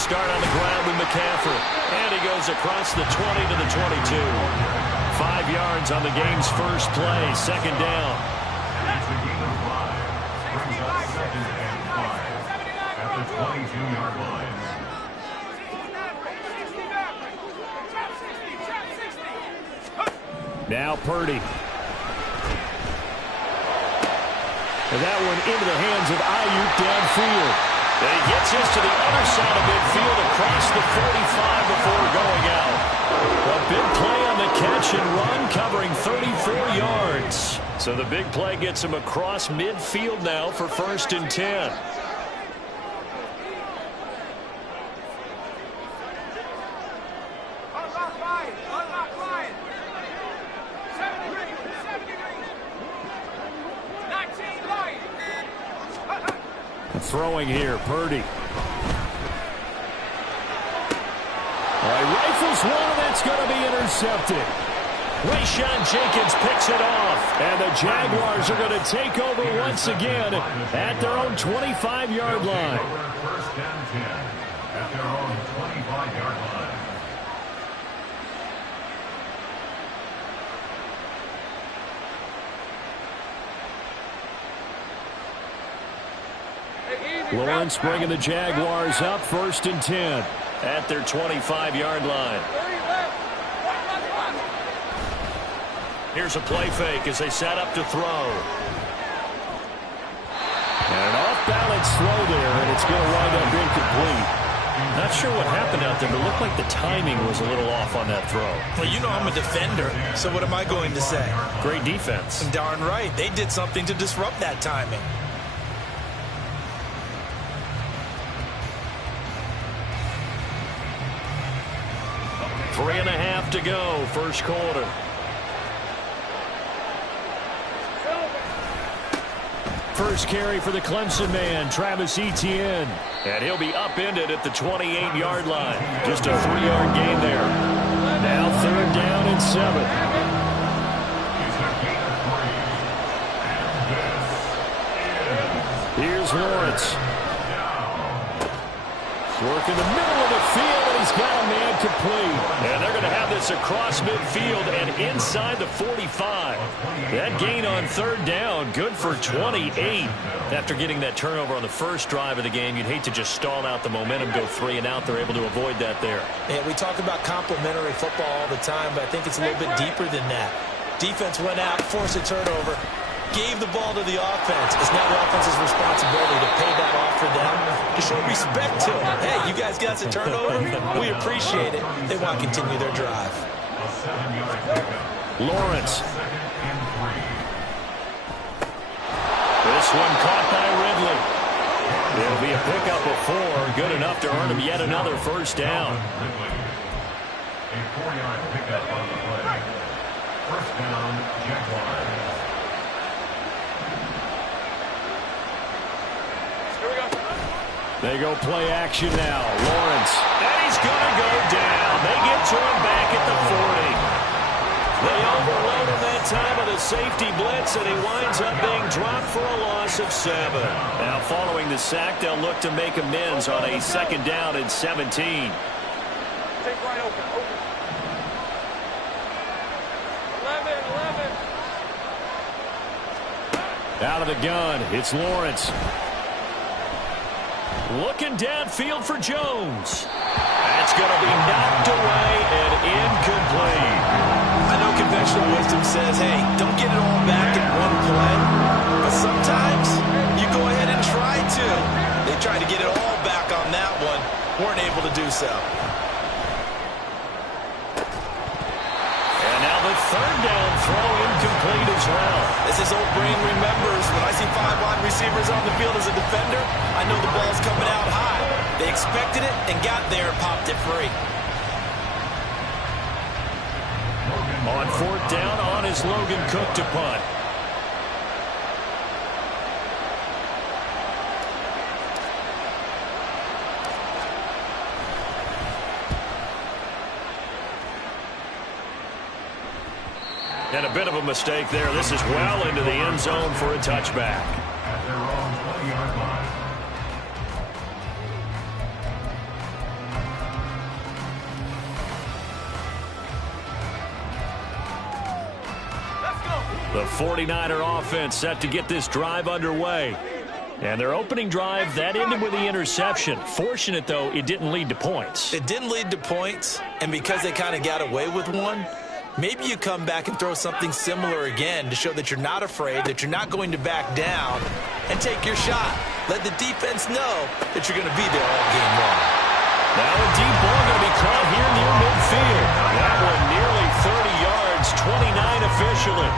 start on the ground with McCaffrey. And he goes across the 20 to the 22. 5 yards on the game's first play. Second down. It's a gain of 5. Brings up 2nd and 5 at the 22-yard line. Now Purdy. And that one into the hands of Ayuk downfield. And he gets this to the other side of midfield across the 45 before going out. A big play on the catch and run covering 34 yards. So the big play gets him across midfield now for 1st and 10. Throwing here, Purdy. All right, rifles one, that's going to be intercepted. Rayshawn Jenkins picks it off, and the Jaguars are going to take over once again at their own 25-yard line. 1st and 10 at their own 25-yard line. Lawrence bringing the Jaguars up 1st and 10 at their 25-yard line. Here's a play fake as they set up to throw. And an off-balance throw there, and it's going to wind up incomplete. Not sure what happened out there, but it looked like the timing was a little off on that throw. Well, you know I'm a defender, so what am I going to say? Great defense. Darn right. They did something to disrupt that timing. Three and a half to go, first quarter. First carry for the Clemson man, Travis Etienne. And he'll be upended at the 28-yard line. Just a 3-yard gain there. Now 3rd down and 7. Here's Lawrence. Work in the middle of the field, and he's got a man complete. And they're going to have this across midfield and inside the 45. That gain on 3rd down, good for 28. After getting that turnover on the first drive of the game, you'd hate to just stall out the momentum, go 3 and out. They're able to avoid that there. Yeah, we talk about complementary football all the time, but I think it's a little bit deeper than that. Defense went out, forced a turnover, gave the ball to the offense. It's now the offense's responsibility to pay that off for them, to show respect to them. Hey, you guys got some turnover? We appreciate it. They want to continue their drive. Lawrence. This one caught by Ridley. It'll be a pickup of 4, good enough to earn him yet another first down. A 4-yard pickup on the play. First down, Jaguars. They go play action now. Lawrence. And he's going to go down. They get to him back at the 40. They overload him that time with a safety blitz, and he winds up being dropped for a loss of 7. Now, following the sack, they'll look to make amends on a 2nd down and 17. Take right open. 11. Out of the gun, it's Lawrence. Looking downfield for Jones. That's going to be knocked away and incomplete. I know conventional wisdom says, hey, don't get it all back in one play. But sometimes you go ahead and try to. They tried to get it all back on that one. Weren't able to do so. And now the 3rd down throw incomplete as well. As his old brain remembers, when I see 5 wide receivers on the field as a defender, I know the ball's coming out high. They expected it and got there and popped it free. On 4th down, on is Logan Cook to punt. And a bit of a mistake there. This is well into the end zone for a touchback. At their own 20-yard line. The 49er offense set to get this drive underway. And their opening drive, that ended with the interception. Fortunate, though, it didn't lead to points. It didn't lead to points, and because they kind of got away with one, maybe you come back and throw something similar again to show that you're not afraid, that you're not going to back down, and take your shot. Let the defense know that you're going to be there all game long. Now a deep ball going to be caught here near midfield. That one nearly 30 yards, 29 officially.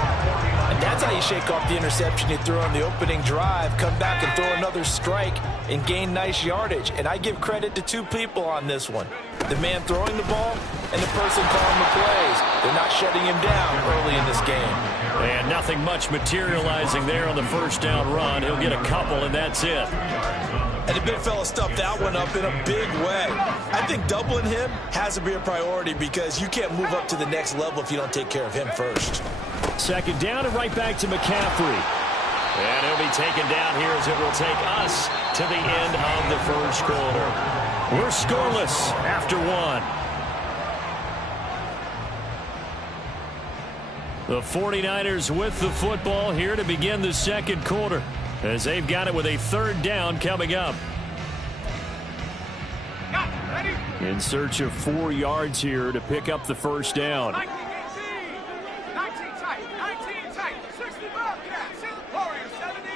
And that's how you shake off the interception you threw on the opening drive, come back and throw another strike and gain nice yardage. And I give credit to two people on this one. The man throwing the ball and the person calling the plays. They're not shutting him down early in this game. And nothing much materializing there on the first down run. He'll get a couple, and that's it. And the big fella stuffed that one up in a big way. I think doubling him has to be a priority because you can't move up to the next level if you don't take care of him first. Second down and right back to McCaffrey. And he'll be taken down here as it will take us to the end of the first quarter. We're scoreless after one. The 49ers with the football here to begin the second quarter, as they've got it with a third down coming up. In search of 4 yards here to pick up the first down. 19 tight, 60 Bobcats, Warriors 70.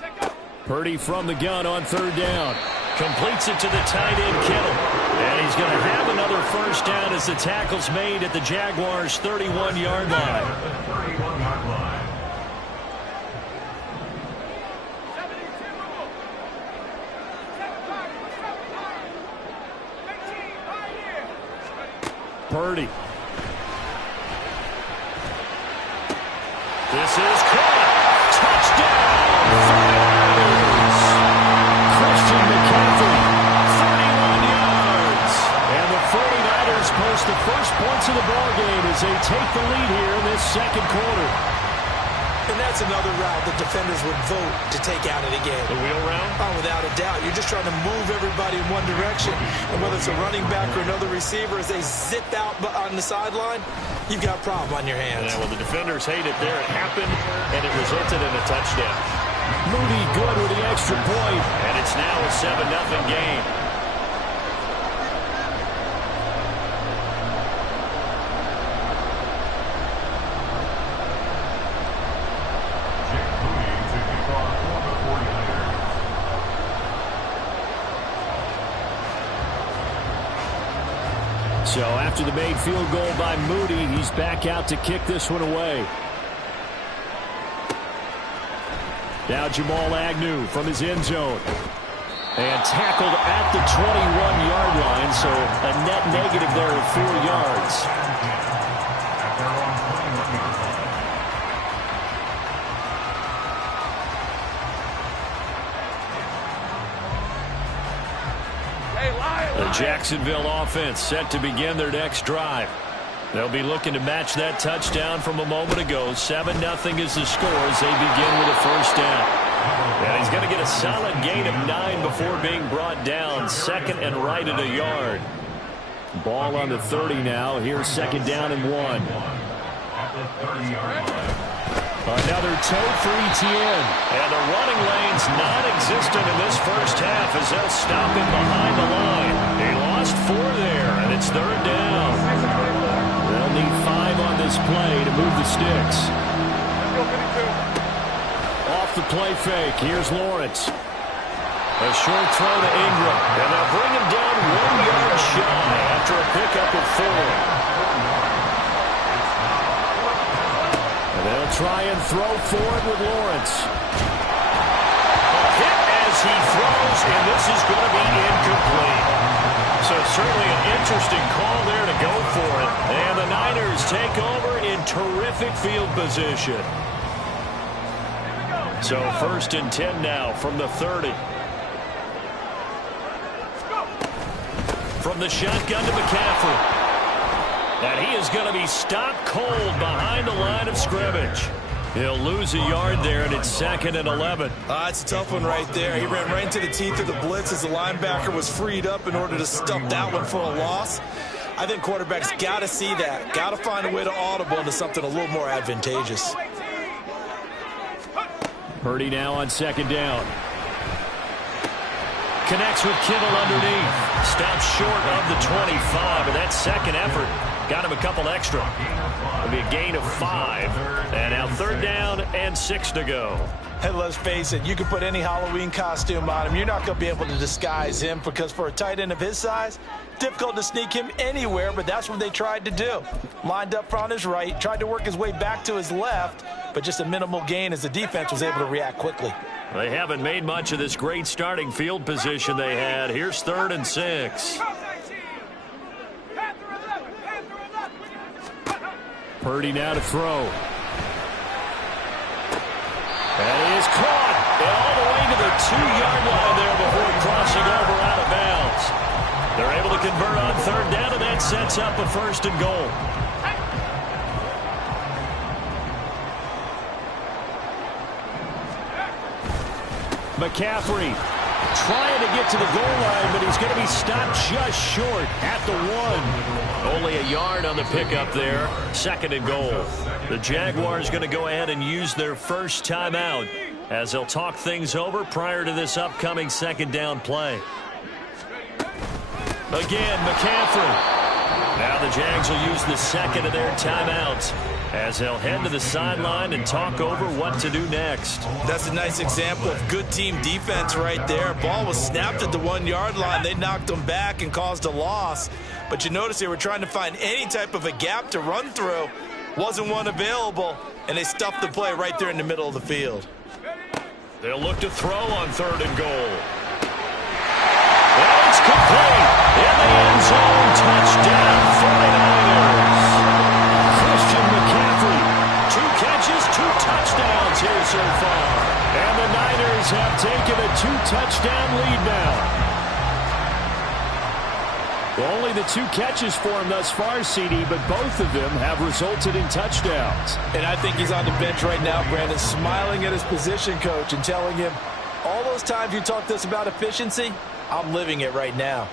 Check up. Purdy from the gun on third down. Completes it to the tight end, Kittle. And he's going to have another first down as the tackle's made at the Jaguars' 31-yard line. 31-yard line. Purdy. This is caught. Touchdown! 49ers. Christian McCaffrey, 31 yards. And the 49ers post the first points of the ballgame as they take the lead here in this second quarter. And that's another route that defenders would vote to take out of the game. The wheel route? Oh, without a doubt. You're just trying to move everybody in one direction. And whether it's a running back or another receiver, as they zip out on the sideline, you've got a problem on your hands. Yeah, well, the defenders hate it there. It happened, and it resulted in a touchdown. Moody good with the extra point, and it's now a 7-0 game. So after the made field goal by Moody, he's back out to kick this one away. Now Jamal Agnew from his end zone. And tackled at the 21-yard line, so a net negative there of 4 yards. The Jacksonville offense set to begin their next drive. They'll be looking to match that touchdown from a moment ago. 7-0 is the score as they begin with a first down. And he's going to get a solid gain of 9 before being brought down. Second and right at a yard. Ball on the 30 now. Here's second down and 1. Another toe for Etienne. And the running lane's non-existent in this first half as they'll stop him behind the line. He lost 4 there, and it's third down. They'll need 5 on this play to move the sticks. Off the play fake, here's Lawrence. A short throw to Ingram, and they'll bring him down 1 yard shy after a pickup of 4. They'll try and throw forward with Lawrence. A hit as he throws, and this is going to be incomplete. So certainly an interesting call there to go for it. And the Niners take over in terrific field position. So first and 10 now from the 30. From the shotgun to McCaffrey. And he is going to be stopped cold behind the line of scrimmage. He'll lose a yard there, and it's second and 11. It's a tough one right there. He ran right into the teeth of the blitz as the linebacker was freed up in order to stuff that one for a loss. I think quarterbacks got to see that. Got to find a way to audible into something a little more advantageous. Purdy now on second down. Connects with Kittle underneath. Stops short of the 25, but that second effort got him a couple extra. It'll be a gain of 5. And now third down and 6 to go. Hey, let's face it, you can put any Halloween costume on him. You're not going to be able to disguise him because for a tight end of his size, difficult to sneak him anywhere, but that's what they tried to do. Lined up on his right, tried to work his way back to his left, but just a minimal gain as the defense was able to react quickly. They haven't made much of this great starting field position they had. Here's third and 6. Purdy now to throw. And he is caught all the way to the 2-yard line there before crossing over out of bounds. They're able to convert on third down, and that sets up a first and goal. McCaffrey trying to get to the goal line, but he's going to be stopped just short at the 1. Only a yard on the pickup there. Second and goal. The Jaguars going to go ahead and use their first timeout as they'll talk things over prior to this upcoming second down play. Again, McCaffrey. Now the Jags will use the second of their timeouts as they'll head to the sideline and talk over what to do next. That's a nice example of good team defense right there. Ball was snapped at the 1-yard line. They knocked them back and caused a loss. But you notice they were trying to find any type of a gap to run through. Wasn't one available, and they stuffed the play right there in the middle of the field. They'll look to throw on third and goal. And it's complete. In the end zone, touchdown 49ers. Christian McCaffrey, 2 catches, 2 touchdowns here so far. And the Niners have taken a 2-touchdown lead now. Well, only the 2 catches for him thus far, CD, but both of them have resulted in touchdowns. And I think he's on the bench right now, Brandon, smiling at his position coach and telling him, all those times you talked to us about efficiency, I'm living it right now.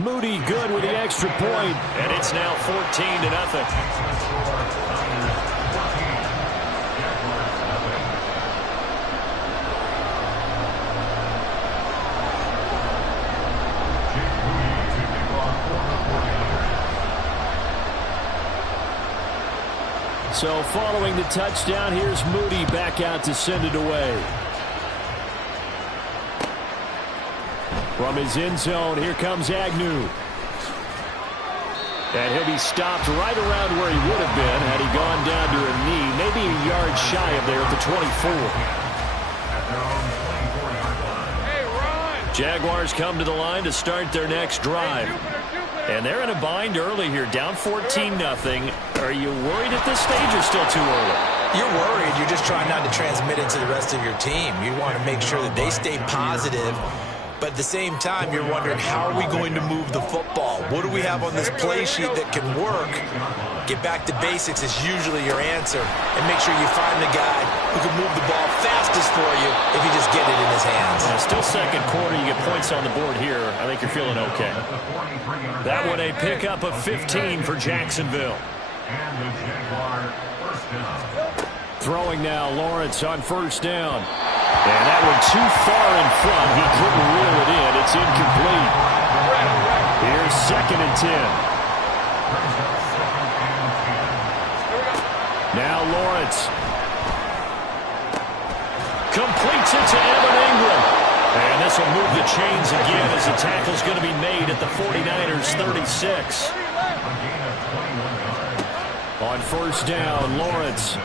Moody good with the extra point, and it's now 14-0. So following the touchdown, here's Moody back out to send it away. From his end zone, here comes Agnew. And he'll be stopped right around where he would have been had he gone down to a knee, maybe a yard shy of there at the 24. Jaguars come to the line to start their next drive. And they're in a bind early here, down 14-0. Are you worried at this stage or still too early? You're worried. You're just trying not to transmit it to the rest of your team. You want to make sure that they stay positive. But at the same time, you're wondering, how are we going to move the football? What do we have on this play sheet that can work? Get back to basics is usually your answer. And make sure you find the guy who can move the ball fastest for you if you just get it in his hands. Still second quarter. You get points on the board here. I think you're feeling okay. That one a pickup of 15 for Jacksonville. And the Jaguar first down. Throwing now, Lawrence on first down. And that one too far in front. He couldn't reel it in. It's incomplete. Here's second and 10. Now Lawrence. Completes it to Evan Ingram. And this will move the chains again as the tackle's going to be made at the 49ers 36. On first down, Lawrence.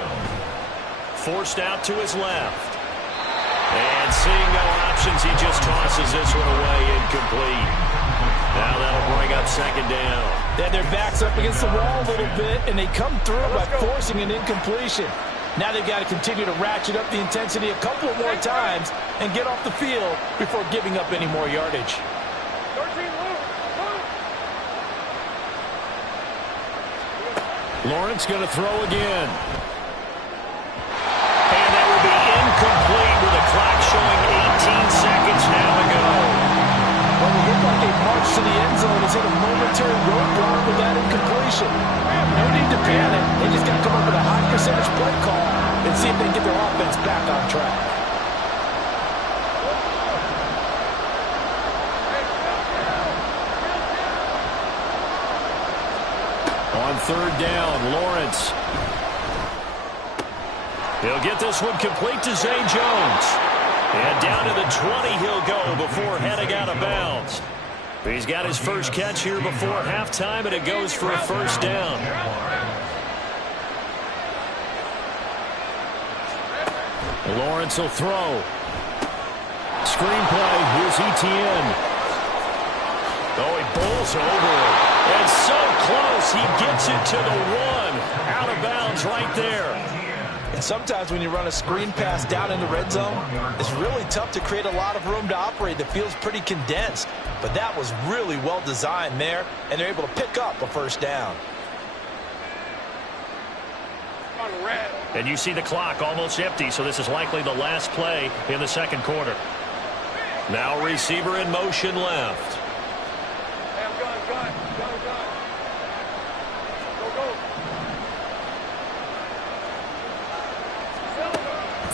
Forced out to his left. And seeing no options, he just tosses this one away, incomplete. Now that'll bring up second down. Yeah, their back's up against the wall a little bit, and they come through by forcing an incompletion. Now they've got to continue to ratchet up the intensity a couple more times and get off the field before giving up any more yardage. Lawrence going to throw again. And that will be incomplete with the clock showing 18 seconds now to go. approach to the end zone has hit a momentary roadblock with that incompletion. No need to panic. They just got to come up with a high percentage play call and see if they can get their offense back on track. On third down, Lawrence. He'll get this one complete to Zay Jones. And down to the 20 he'll go before heading out of bounds. He's got his first catch here before halftime, and it goes for a first down. Lawrence will throw. Screenplay, here's Etienne. Oh, he bowls over it. And so close, he gets it to the one. Out of bounds right there. And sometimes when you run a screen pass down in the red zone, it's really tough to create a lot of room to operate. The field's pretty condensed. But that was really well designed there, and they're able to pick up a first down. And you see the clock almost empty, so this is likely the last play in the second quarter. Now receiver in motion left.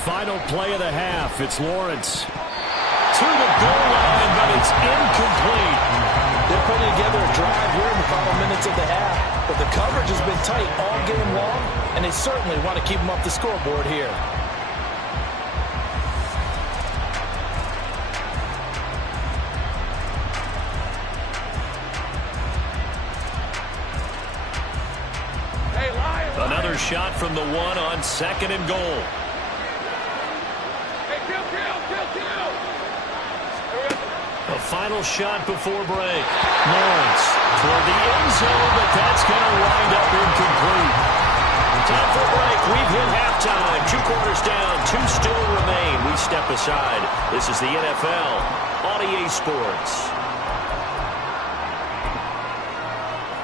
Final play of the half. It's Lawrence. To the goal line, but it's incomplete. They're putting together a drive here in the final minutes of the half. But the coverage has been tight all game long, and they certainly want to keep them off the scoreboard here. Another shot from the one on second and goal. A final shot before break. Lawrence toward the end zone, but that's going to wind up incomplete. Time for break. We've hit halftime. 2 quarters down. 2 still remain. We step aside. This is the NFL on EA Sports.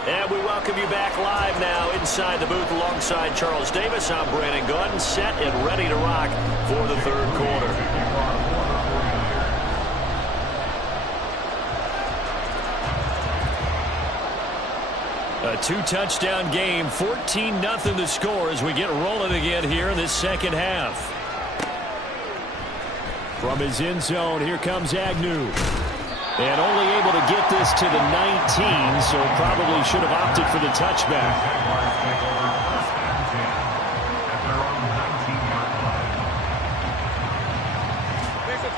And we welcome you back live now inside the booth alongside Charles Davis. I'm Brandon Gaudin, set and ready to rock for the third quarter. A 2-touchdown game, 14-0 the score as we get rolling again here in this second half. From his end zone, here comes Agnew. And only able to get this to the 19, so probably should have opted for the touchback.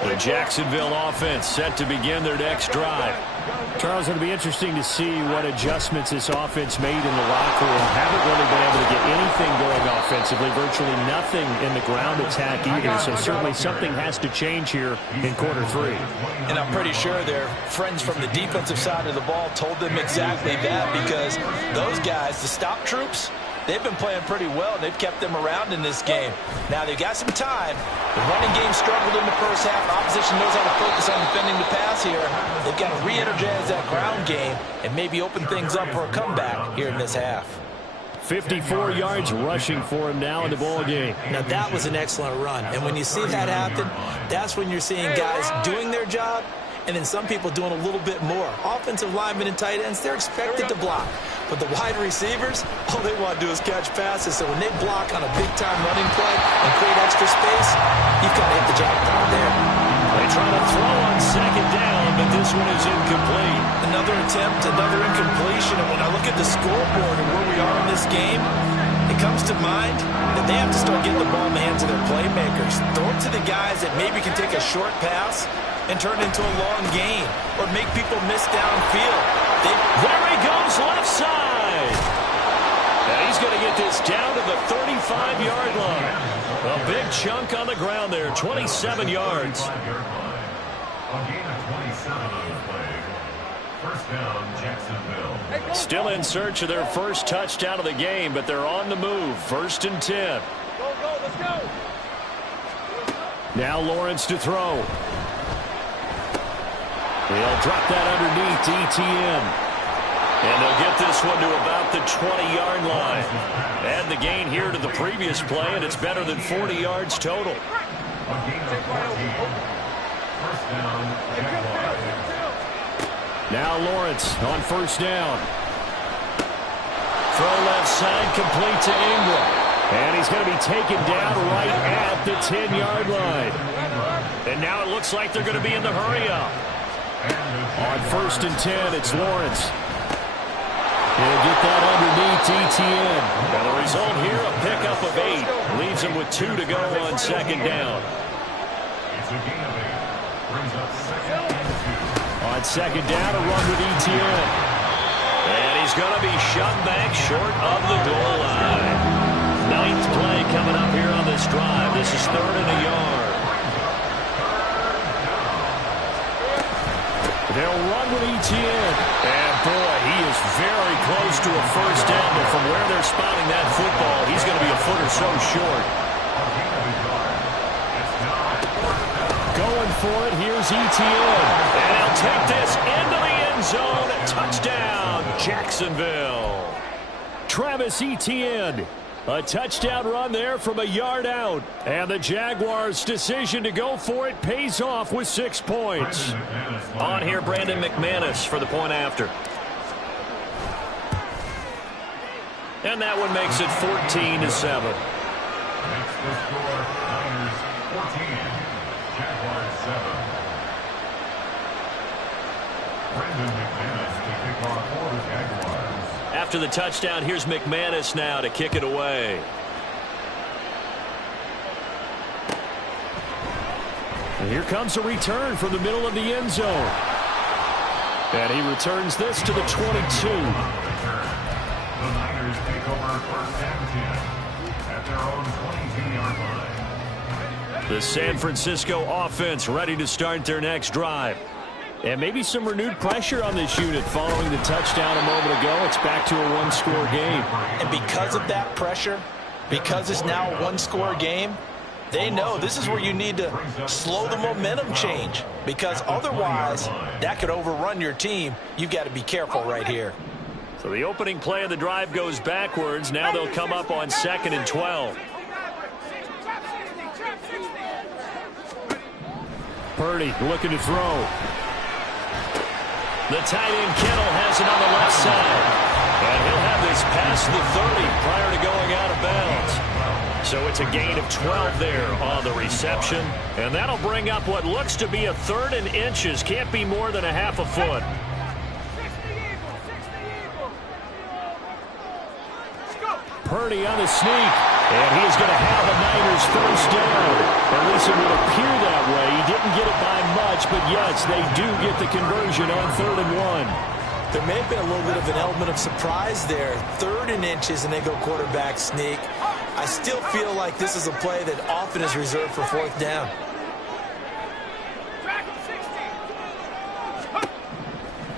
The Jacksonville offense set to begin their next drive. Charles, it'll be interesting to see what adjustments this offense made in the locker room. Haven't really been able to get anything going offensively, virtually nothing in the ground attack either, so certainly something has to change here in quarter 3. And I'm pretty sure their friends from the defensive side of the ball told them exactly that, because those guys, the stop troops, they've been playing pretty well, and they've kept them around in this game. Now, they've got some time. The running game struggled in the first half. Opposition knows how to focus on defending the pass here. They've got to re-energize that ground game and maybe open things up for a comeback here in this half. 54 yards rushing for him now in the ball game. Now, that was an excellent run. And when you see that happen, that's when you're seeing guys doing their job, and then some people doing a little bit more. Offensive linemen and tight ends, they're expected to block. But the wide receivers, all they want to do is catch passes. So when they block on a big-time running play and create extra space, you've got to hit the jackpot there. They try to throw on second down, but this one is incomplete. Another attempt, another incompletion. And when I look at the scoreboard and where we are in this game, it comes to mind that they have to start getting the ball in the hands of their playmakers. Throw it to the guys that maybe can take a short pass and turn it into a long gain, or make people miss downfield. There he goes, left side. And he's going to get this down to the 35-yard line. A big chunk on the ground there, 27 yards. A gain of 27 on the play. First down, Jacksonville. Still in search of their first touchdown of the game, but they're on the move. 1st and 10. Go, let's go. Now Lawrence to throw. He'll drop that underneath to Etienne. And they'll get this one to about the 20-yard line. Add the gain here to the previous play, and it's better than 40 yards total. A gain of 14. First down, Jaguars. Now Lawrence on first down. Throw left side, complete to Ingram. And he's going to be taken down right at the 10-yard line. And now it looks like they're going to be in the hurry-up. On first and 10, it's Lawrence. He'll get that underneath Etienne. Now the result here, a pickup of 8. Leaves him with 2 to go on second down. It's a gain of 8. Brings up second and 2. On second down, a run with Etienne. And he's going to be shoved back short of the goal line. 9th play coming up here on this drive. This is 3rd and a yard. They'll run with Etienne. And boy, he is very close to a first down, but from where they're spotting that football, he's going to be a foot or so short. Going for it, here's Etienne. And he'll take this into the end zone. Touchdown, Jacksonville. Travis Etienne. A touchdown run there from a yard out. And the Jaguars' decision to go for it pays off with 6 points. On here, Brandon McManus for the point after. And that one makes it 14-7. Makes the score Niners 14, Jaguars 7. Brandon McManus to kick off for the Jaguars. After the touchdown, here's McManus now to kick it away. And here comes a return from the middle of the end zone. And he returns this to the 22. The Niners take over first and 10 at their own 22-yard line. The San Francisco offense ready to start their next drive. And maybe some renewed pressure on this unit following the touchdown a moment ago. It's back to a one-score game. And because of that pressure, because it's now a one-score game, they know this is where you need to slow the momentum change. Because otherwise, that could overrun your team. You've got to be careful right here. So the opening play of the drive goes backwards. Now they'll come up on 2nd and 12. Purdy looking to throw. The tight end Kittle has it on the left side. And he'll have this past the 30 prior to going out of bounds. So it's a gain of 12 there on the reception. And that'll bring up what looks to be a 3rd and inches. Can't be more than a half a foot. Purdy on the sneak. And he is going to have a Niners first down. At least it would appear that way. He didn't get it by much, but yes, they do get the conversion on 3rd and 1. There may have been a little bit of an element of surprise there. 3rd and inches, and they go quarterback sneak. I still feel like this is a play that often is reserved for 4th down.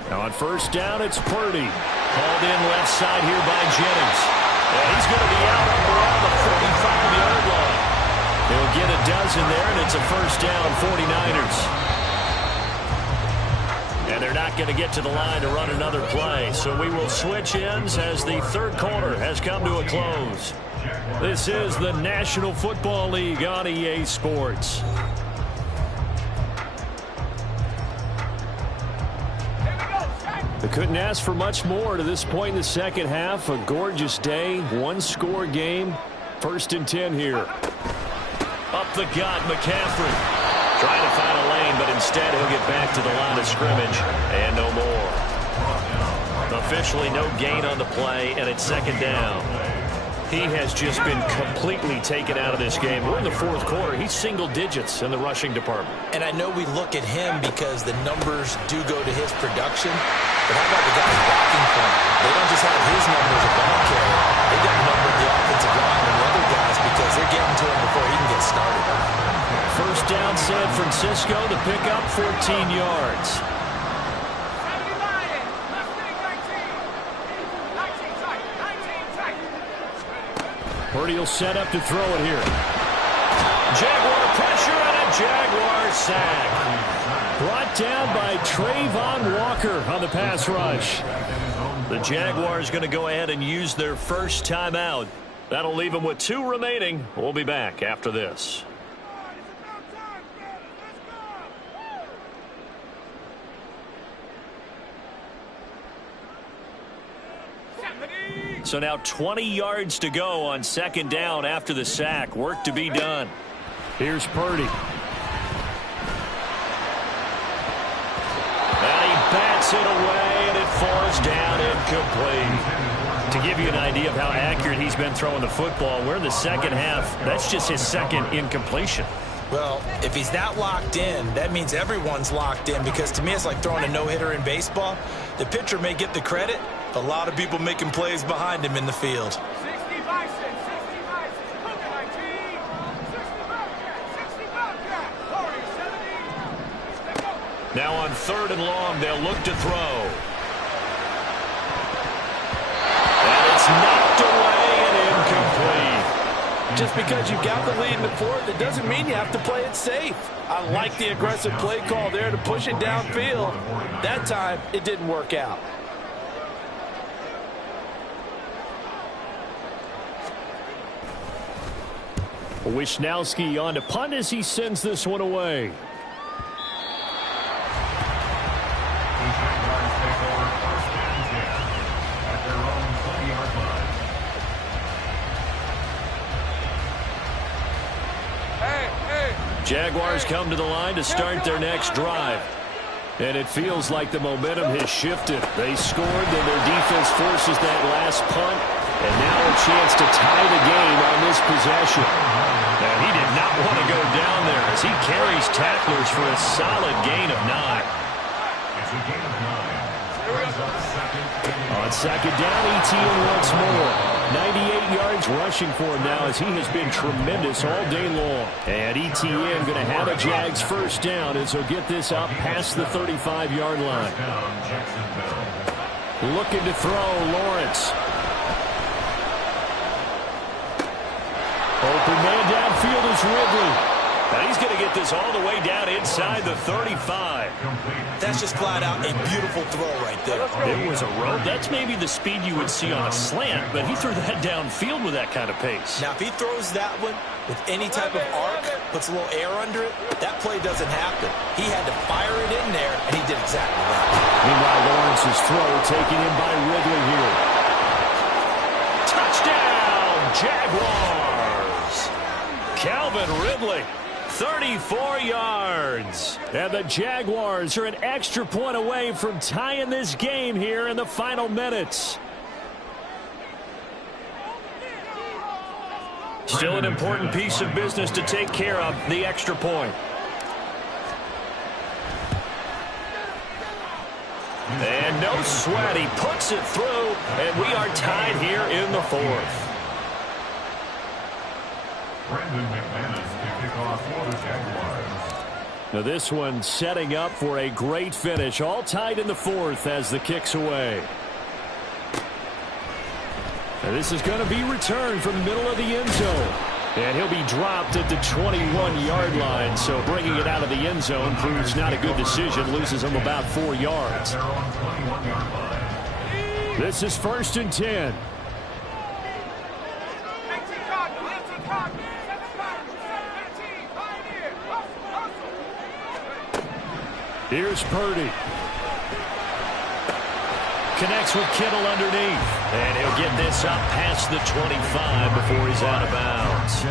Now on first down, it's Purdy. Called in left side here by Jennings. And he's going to be out up around the 45-yard line. He'll get a dozen there, and it's a first down, 49ers. And they're not going to get to the line to run another play. So we will switch ends as the 3rd quarter has come to a close. This is the National Football League on EA Sports. They couldn't ask for much more to this point in the second half. A gorgeous day, one-score game. 1st and 10 here. Up the gut, McCaffrey. Trying to find a lane, but instead he'll get back to the line of scrimmage. And no more. Officially no gain on the play, and it's 2nd down. He has just been completely taken out of this game. We're in the 4th quarter. He's single digits in the rushing department. And I know we look at him because the numbers do go to his production. But how about the guys blocking for him? They don't just have his numbers of ball carrier. They got the number of the offensive line and the other guys because they're getting to him before he can get started. First down, San Francisco. The pickup, 14 yards. Purdy will set up to throw it here. Jaguar pressure and a Jaguar sack. Brought down by Trayvon Walker on the pass rush. The Jaguars going to go ahead and use their first timeout. That'll leave them with 2 remaining. We'll be back after this. So now 20 yards to go on second down after the sack. Work to be done. Here's Purdy. And he bats it away, and it falls down incomplete. To give you an idea of how accurate he's been throwing the football, we're in the second half. That's just his second incompletion. Well, if he's not locked in, that means everyone's locked in, because to me it's like throwing a no-hitter in baseball. The pitcher may get the credit, but a lot of people making plays behind him in the field. 60 Bison, 60 Bison, Cougar 19, 60 Bobcat, 60 Bobcat, Warriors 70. Let's go. Now on 3rd and long, they'll look to throw. And it's knocked away and incomplete. Just because you've got the lead in the 4th, it doesn't mean you have to play it safe. I like the aggressive play call there to push it downfield. That time, it didn't work out. Wisnowski on to punt as he sends this one away. The Jaguars take over 1st and 10 at their own 20-yard line. Jaguars come to the line to start their next drive. And it feels like the momentum has shifted. They scored, then their defense forces that last punt. And now a chance to tie the game on this possession. And he did not want to go down there as he carries tacklers for a solid gain of 9. It's a gain of 9. Brings up 2nd and 8. On second down, Etienne once more. 98 yards rushing for him now as he has been tremendous all day long. And Etienne going to have a Jags first down as he'll get this up past the 35-yard line. Down Jacksonville. Looking to throw, Lawrence. Open man downfield is Ridley. And he's going to get this all the way down inside the 35. That's just flat out a beautiful throw right there. It was a rope. That's maybe the speed you would see on a slant, but he threw that downfield with that kind of pace. Now, if he throws that one with any type of arc, puts a little air under it, that play doesn't happen. He had to fire it in there, and he did exactly that. Meanwhile, Lawrence's throw taken in by Ridley here. Touchdown, Jaguars! Calvin Ridley. 34 yards. And the Jaguars are an extra point away from tying this game here in the final minutes. Still an important piece of business to take care of, the extra point. And no sweat, he puts it through, and we are tied here in the 4th. Brendan McManus to kick off for the Jaguars. Now this one setting up for a great finish. All tied in the 4th as the kick's away. Now this is going to be returned from the middle of the end zone. And he'll be dropped at the 21-yard line. So bringing it out of the end zone proves not a good decision. Loses him about 4 yards. Their own 21-yard line. This is 1st and 10. 18 Cardinals, 18 Cardinals, 7 Cardinals, 17 Pioneer, hustle. Here's Purdy. Connects with Kittle underneath. And he'll get this up past the 25 before he's out of bounds.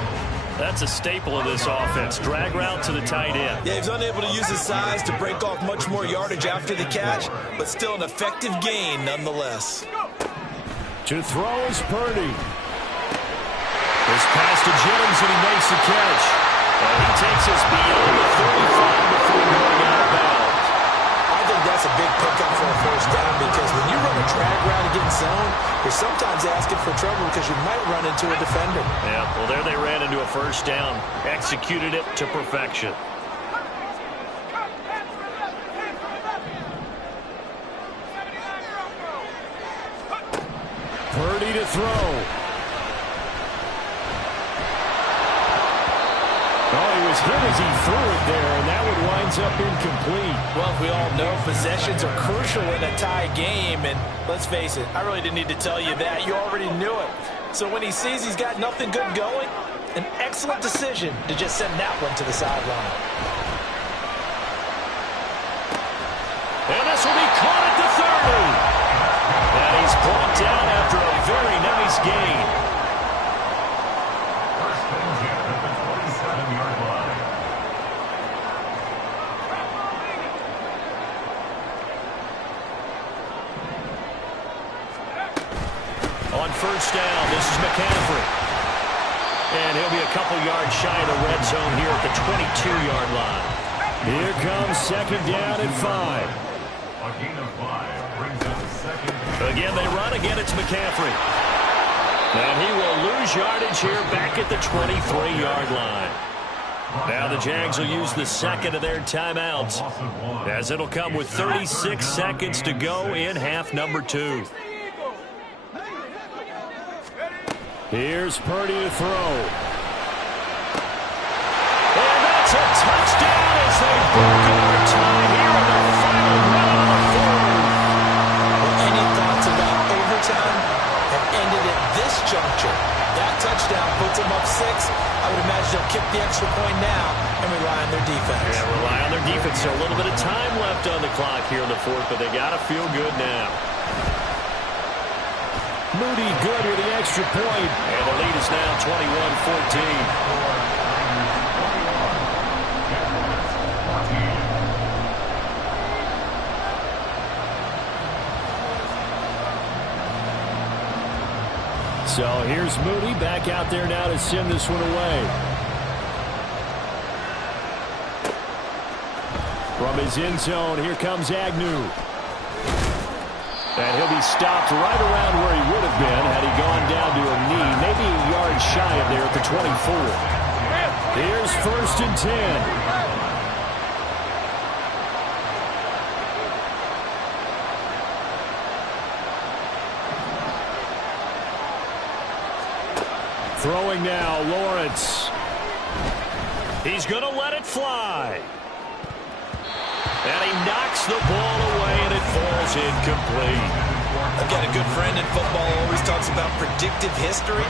That's a staple of this offense. Drag route to the tight end. Yeah, he's unable to use his size to break off much more yardage after the catch, but still an effective gain nonetheless. To throw is Purdy. This pass to Jennings, and he makes the catch. And he takes us beyond the 35 before going out of bounds. I think that's a big pickup for a first down, because when you run a drag route against zone, you're sometimes asking for trouble because you might run into a defender. Yeah, well, there they ran into a first down. Executed it to perfection. Purdy to throw. Oh, he was hit as he threw it there, and that one winds up incomplete. Well, we all know possessions are crucial in a tie game, and let's face it, I really didn't need to tell you that. You already knew it. So when he sees he's got nothing good going, an excellent decision to just send that one to the sideline. And this will be caught at the 30. And he's brought down after a very nice first down. This is McCaffrey. And he'll be a couple yards shy of the red zone here at the 22-yard line. Here comes second down and 5. A gain of 5 brings up second down. Again, they run. Again, it's McCaffrey. And he will lose yardage here back at the 23-yard line. Now the Jags will use the second of their timeouts, as it'll come with 36 seconds to go in half number 2. Here's Purdy to throw. And that's a touchdown as they've broken our tie here in the final minute of the fourth. Well, any thoughts about overtime have ended at this juncture. That touchdown puts them up 6. I would imagine they'll kick the extra point now and rely on their defense. Yeah, rely on their defense. So a little bit of time left on the clock here in the fourth, but they got to feel good now. Moody good with the extra point. And the lead is now 21-14. So here's Moody back out there now to send this one away. From his end zone, here comes Agnew. And he'll be stopped right around where he would have been had he gone down to a knee, maybe a yard shy of there at the 24. Here's first and 10. Throwing now, Lawrence. He's going to let it fly. And he knocks the ball away, and it falls incomplete. I've got a good friend in football who always talks about predictive history.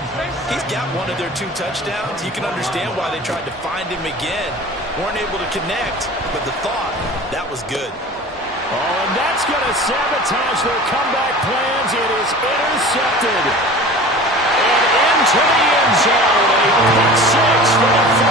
He's got one of their 2 touchdowns. You can understand why they tried to find him again. Weren't able to connect, but the thought, that was good. Oh, and that's going to sabotage their comeback plans. It is intercepted. And into the end zone. A pick 6 for the